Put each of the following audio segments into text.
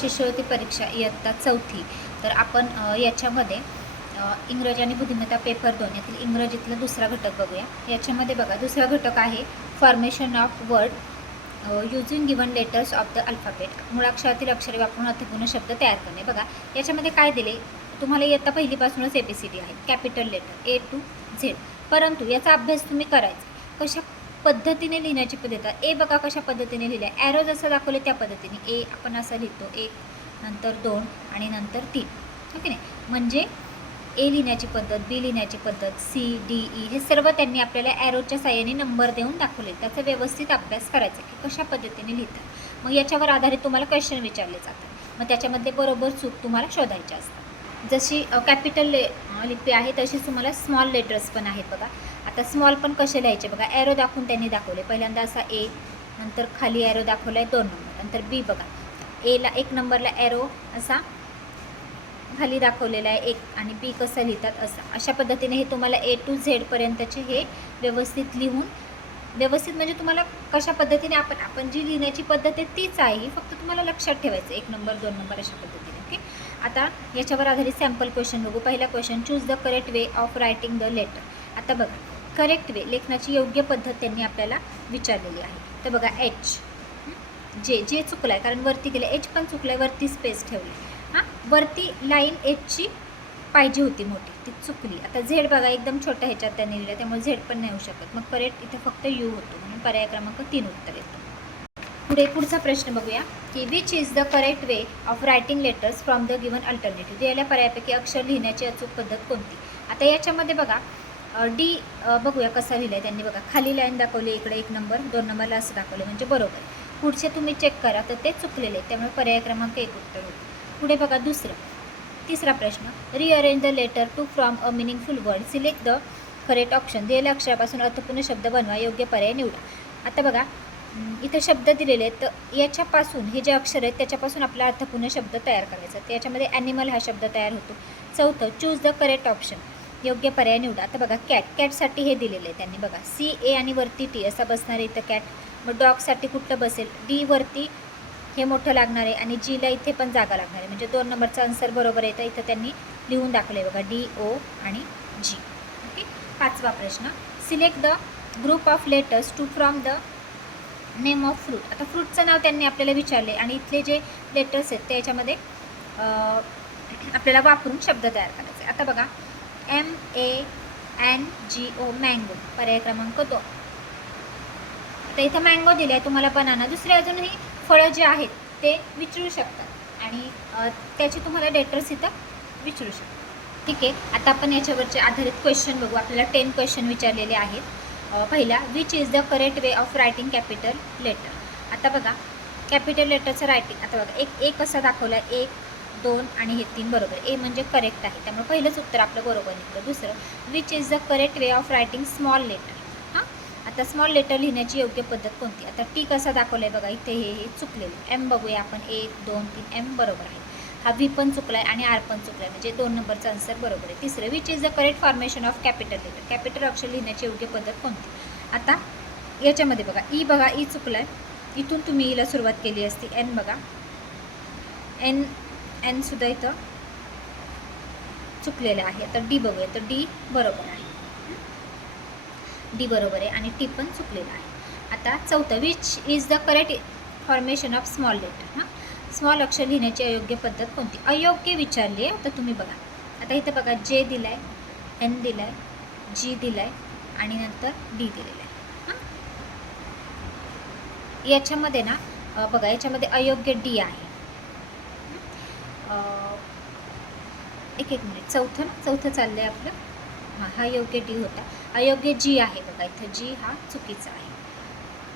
शिष्यवृत्ती परीक्षा इयत्ता 4थी. तर आपण याच्यामध्ये इंग्रजी आणि बुद्धिमत्ता पेपर 2 यातील इंग्रजीतला दुसरा घटक बघूया. याच्यामध्ये बघा दुसरा घटक आहे formation of word using given letters of the alphabet. मुळाक्षरातील अक्षरे वापरून अर्थपूर्ण शब्द तयार करणे. बघा याच्यामध्ये काय दिले तुम्हाला इयत्ता पहिलीपासूनच ABCD आहे, capital letter A to Z. परंतु याचा अभ्यास तुम्ही करायचा कशा पद्धतीने लिहिण्याची पद्धत आहे. ए बघा कशा पद्धतीने लिहिलं आहे, ॲरो जसं दाखवले त्या पद्धतीने ए आपण असं लिहितो, 1 नंतर 2 आणि नंतर 3. ओके नाही, म्हणजे ए लिहिण्याची पद्धत, बी लिहिण्याची पद्धत, C, D, E हे सर्व त्यांनी आपल्याला ॲरोच्या साहाय्याने नंबर देऊन दाखवले. त्याचा व्यवस्थित अभ्यास करायचा की कशा पद्धतीने लिहितात. मग याच्यावर आधारित तुम्हाला क्वेश्चन विचारले जातात. मग त्याच्यामध्ये बरोबर चूक तुम्हाला शोधायच्या असतात. जशी कॅपिटल लिपी आहे तशीच तुम्हाला स्मॉल लेटर्स पण आहेत बघा. आता स्मॉल पण कसे लिहायचे बघा, ॲरो दाखवून त्यांनी दाखवले. पहिल्यांदा असा ए, नंतर खाली ॲरो दाखवला आहे 2 नंबर, नंतर बी बघा एला 1 नंबरला ॲरो असा खाली दाखवलेला आहे 1 आणि बी कसं लिहितात असं. अशा पद्धतीने हे तुम्हाला A to Z पर्यंतचे हे व्यवस्थित लिहून, व्यवस्थित म्हणजे तुम्हाला कशा पद्धतीने आपण जी लिहिण्याची पद्धत आहे तीच आहे, फक्त तुम्हाला लक्षात ठेवायचं 1 नंबर 2 नंबर अशा पद्धतीने. ओके, आता याच्यावर आधारित सॅम्पल क्वेश्चन बघू. पहिला question, choose the correct way of writing the letter. आता बघा करेक्ट वे, लेखनाची योग्य पद्धत त्यांनी आपल्याला विचारलेली आहे. तर बघा H, जे चुकलं आहे कारण वरती गेलं, H पण चुकलं आहे, वरती स्पेस ठेवली. हां, वरती लाईन Hची पाहिजे होती मोठी, ती चुकली. आता Z बघा एकदम छोट्या ह्याच्यात त्यांनी लिहिलं, त्यामुळे Z पण नाही होऊ शकत. मग करेक्ट इथे फक्त U होतो, म्हणून पर्याय क्रमांक 3 उत्तर येतं. पुढचा प्रश्न बघूया की which is the correct way of writing letters from the given alternative. दिलेल्या पर्यायापैकी अक्षर लिहिण्याची अचूक पद्धत कोणती. आता याच्यामध्ये बघा D बघूया कसा लिहिला आहे त्यांनी. बघा खाली लाईन दाखवली, इकडे 1 नंबर 2 नंबरला असं दाखवलं म्हणजे बरोबर. पुढचे तुम्ही चेक करा तर ते चुकलेले आहे, त्यामुळे पर्याय क्रमांक 1 उत्तर होतं. पुढे बघा तिसरा प्रश्न, rearrange the letter to from a meaningful word, select the correct option. दिलेल्या अक्षरापासून अर्थपूर्ण शब्द बनवा, योग्य पर्याय निवडा. आता बघा इथं शब्द दिलेले आहेत, तर याच्यापासून हे जे अक्षर आहेत त्याच्यापासून आपला अर्थपूर्ण शब्द तयार करायचा. तर याच्यामध्ये ॲनिमल हा शब्द तयार होतो. चौथं, चूज द करेक्ट ऑप्शन, योग्य पर्याय निवडा. आता बघा कॅटसाठी हे दिलेलं आहे त्यांनी. बघा CA आणि वरती T असा बसणार आहे इथं कॅट. मग डॉगसाठी कुठलं बसेल, D वरती हे मोठं लागणार आहे आणि Gला इथे पण जागा लागणार आहे, म्हणजे 2 नंबरचा आन्सर बरोबर येतं. इथं त्यांनी लिहून दाखवलं आहे बघा DO आणि G. ओके, 5वा प्रश्न, select the group of letters to from the name of fruit. आता फ्रूटचं नाव त्यांनी आपल्याला विचारले आणि इथले जे लेटर्स आहेत त्याच्यामध्ये आपल्याला वापरून शब्द तयार करायचे. आता बघा MANGO मँगो, पर्याय क्रमांक 2. आता इथं मँगो दिलं आहे, तुम्हाला बनाना, दुसरे अजूनही फळं जे आहेत ते विचारू शकतात आणि त्याचे तुम्हाला लेटर्स इथं विचारू शकतात. ठीक आहे, आता आपण याच्यावरचे आधारित क्वेश्चन बघू. आपल्याला 10 क्वेश्चन विचारलेले आहेत. पहिला, which is the correct way of writing capital letter. आता बघा कॅपिटल लेटरचं रायटिंग, आता बघा एक कसा दाखवला आहे, 1 2 आणि हे 3 बरोबर. ए म्हणजे करेक्ट आहे, त्यामुळे पहिलंच उत्तर आपलं बरोबर निघतं. दुसरं, which is the correct way of writing small letter. हां, आता स्मॉल लेटर लिहिण्याची योग्य पद्धत कोणती. आता T कसा दाखवला आहे बघा इथे, हे चुकलेलं. M बघूया आपण, 1 2 3 M बरोबर आहे. हा V पण चुकला आहे आणि R पण चुकला आहे, म्हणजे 2 नंबरचा आन्सर बरोबर आहे. तिसरं, which is the correct formation of capital letter. Capital अक्षर लिहिण्याची योग्य पद्धत कोणती. आता याच्यामध्ये बघा E बघा, E चुकला आहे, इथून तुम्ही Eला सुरुवात केली असती. N बघा, N सुद्धा इथं चुकलेलं आहे. तर D बघूया, तर D बरोबर आहे, D बरोबर आहे आणि T पण चुकलेलं आहे. आता चौथं, which is the correct formation of small letter. हां, स्मॉल अक्षर लिहिण्याची अयोग्य पद्धत कोणती. अयोग्य विचारली आहे. आता तुम्ही बघा, आता इथं बघा J दिला आहे, N दिला आहे, G दिला आहे आणि नंतर D दिलेलं आहे. हां, याच्यामध्ये ना बघा याच्यामध्ये अयोग्य D आहे. एक मिनिट, चौथं चाललं आहे आपलं. हां, हा योग्य D होता, अयोग्य G आहे बघा इथं, G हा चुकीचा आहे.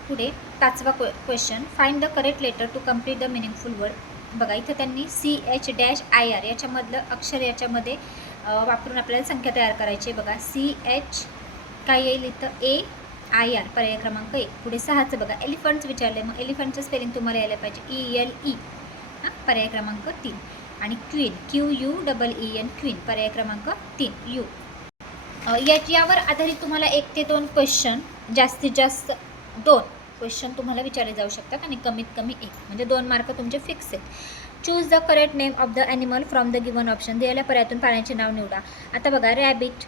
पुढे 5वा question, find the correct letter to complete the meaningful word. बघा इथं त्यांनी CH-IR याच्यामधलं अक्षर याच्यामध्ये वापरून आपल्याला संख्या तयार करायची आहे. बघा CH काय येईल इथं, AIR, पर्याय क्रमांक 1. पुढे 6चं बघा एलिफंट्स विचारले, मग एलिफंटचं स्पेलिंग तुम्हाला यायला पाहिजे ELE. हां, पर्याय क्रमांक 3. आणि क्वीन, QUEEN क्वीन, पर्याय क्रमांक 3 U. यावर आधारित तुम्हाला 1 ते 2 क्वेश्चन, जास्तीत जास्त 2 क्वेश्चन तुम्हाला विचारले जाऊ शकतात आणि कमीत कमी 1, म्हणजे 2 मार्क तुमचे फिक्स आहेत. Choose the correct name of the animal from the given option. दिलेल्या पर्यायातून प्राण्याचे नाव निवडा. आता बघा रॅबिट,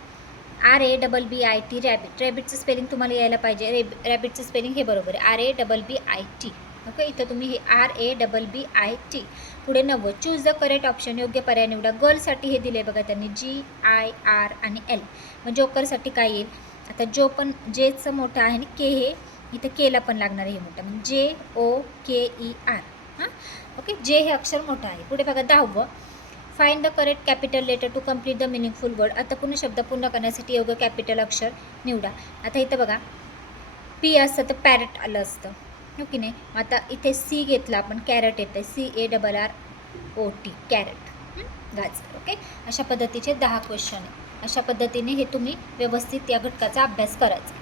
RABBIT रॅबिट. रॅबिटचं स्पेलिंग तुम्हाला यायला पाहिजे. रॅबिटचं स्पेलिंग हे बरोबर आहे, RABBIT. ओके, इथं तुम्ही हे RABBIT. पुढे 90. Choose the correct option. योग्य पर्याय निवडा. गर्लसाठी हे दिले बघा त्यांनी GIR आणि L. मग जोकरसाठी काय येईल? आता जो पण जेचं मोठं आहे आणि के हे इथं केला पण लागणार आहे, हे मोठं म्हणजे JOKER. हां, ओके, जे हे अक्षर मोठं आहे. पुढे बघा 10. Find the correct capital letter to complete the meaningful word. आता पूर्ण शब्द पूर्ण करण्यासाठी योग्य कॅपिटल अक्षर निवडा. आता इथं बघा P असतं तर पॅरेट आलं असतं, हो की नाही. आता इथे C घेतला आपण, कॅरेट येतं, CARROT कॅरेट, गाजर. ओके, अशा पद्धतीचे 10 क्वेश्चन आहे. अशा पद्धतीने हे तुम्ही व्यवस्थित या घटकाचा अभ्यास करायचा.